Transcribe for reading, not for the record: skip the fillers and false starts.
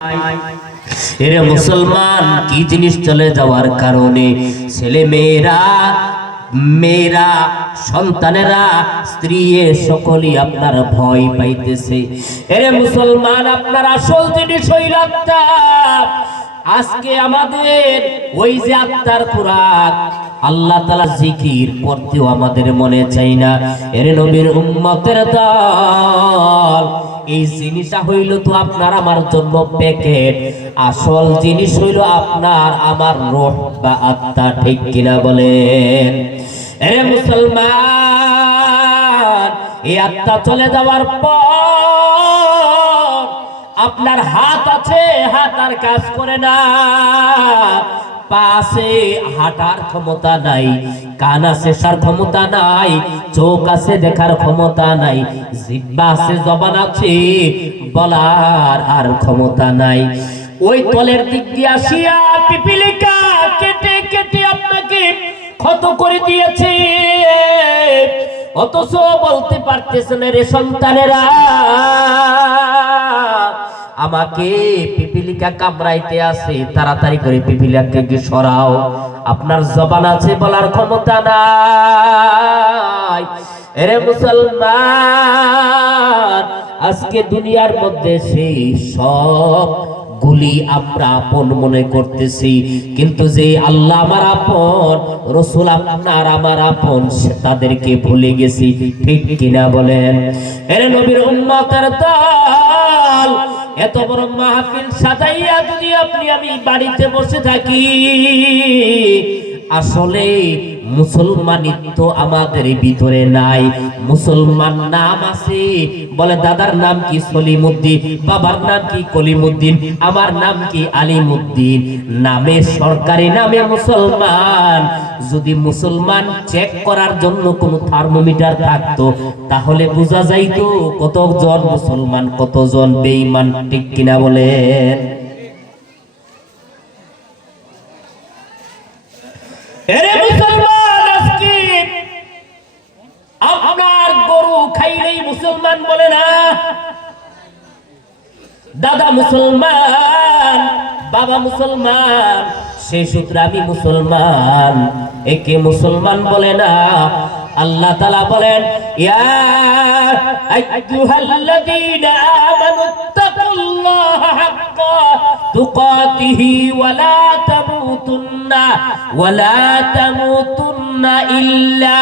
এরে মুসলমান, কি জিনিস চলে যাওয়ার কারণে ছেলে মেয়েরা সন্তানেরা স্ত্রী সকলেই আপনার ভয় পাইতেছে। এরে মুসলমান, আপনার আসল জিনিস হইল আত্মা। আজকে আমাদের ওই যে আত্মার খোরাক আল্লাহ তাআলা জিকির করতেও আমাদের মনে চাই না। এরে নবীর উম্মতের দল, এই জিনিসটা হইল তো আপনার আমার জন্য প্যাকেট। আসল জিনিস হইল আপনার আমার রূহ বা আত্মা, ঠিক কিনা বলেন? এরে মুসলমান, এই আত্মা চলে যাওয়ার পর আপনার হাত আছে, হাত আর কাজ করে না, পা আছে হাঁটার ক্ষমতা নাই, কান আছে শোনার ক্ষমতা নাই, চোখ আছে দেখার ক্ষমতা নাই, জিহ্বা আছে জবান আছে বলার আর ক্ষমতা নাই। ওই তলের দিক দিয়ে আসিয়া পিপিলিকা কেটে কেটে আপনাকে ক্ষত করে দিয়েছে, অথচ বলতে পারতেছেন রে সন্তানেরা আমাকে পিপিলিকা কামড়াইতে আছে, তাড়াতাড়ি করে পিপিলিকাকে সরাও। আপনার জবান আছে, বলার ক্ষমতা নাই। এরে মুসলমান, আজকে দুনিয়ার মধ্যে সেই সব গুলি আমরা আপন মনে করতেছি, কিন্তু যে আল্লাহ আমার আপন, রাসূল আপনার আমার আপন, তাদেরকে ভুলে গেছি, ঠিক কিনা বলেন? এরে নবীর উম্মতের দল, এত বড় মাহফিল সাজাইয়া যদি আপনি আমি বাড়িতে বসে থাকি, আসলে মুসলমানিত্ব আমাদের ভিতরে নাই। মুসলমান নাম আছে, বলে দাদার নাম কি সলিমউদ্দিন, বাবার নাম কি কলিমউদ্দিন, আমার নাম কি আলিমউদ্দিন, নামে সরকারি নামে মুসলমান। যদি মুসলমান চেক করার জন্য কোনো থার্মোমিটার থাকতো, তাহলে বোঝা যাইতো কতজন মুসলমান কতজন বেঈমান, ঠিক কিনা বলেন? এরে মুসলমান, আজকে আপনার গরু খাইলেই মুসলমান বলে না, দাদা মুসলমান, বাবা মুসলমান, সেই সূত্রে আমি মুসলমান, একে মুসলমান বলে না। আল্লাহ তাআলা বলেন, ইয়া আইয়ুহাল্লাযীনা আমানুত্তাকুল্লাহা হাক্কা তুকাতিহি ওয়া লা তামুতুন্না ইল্লা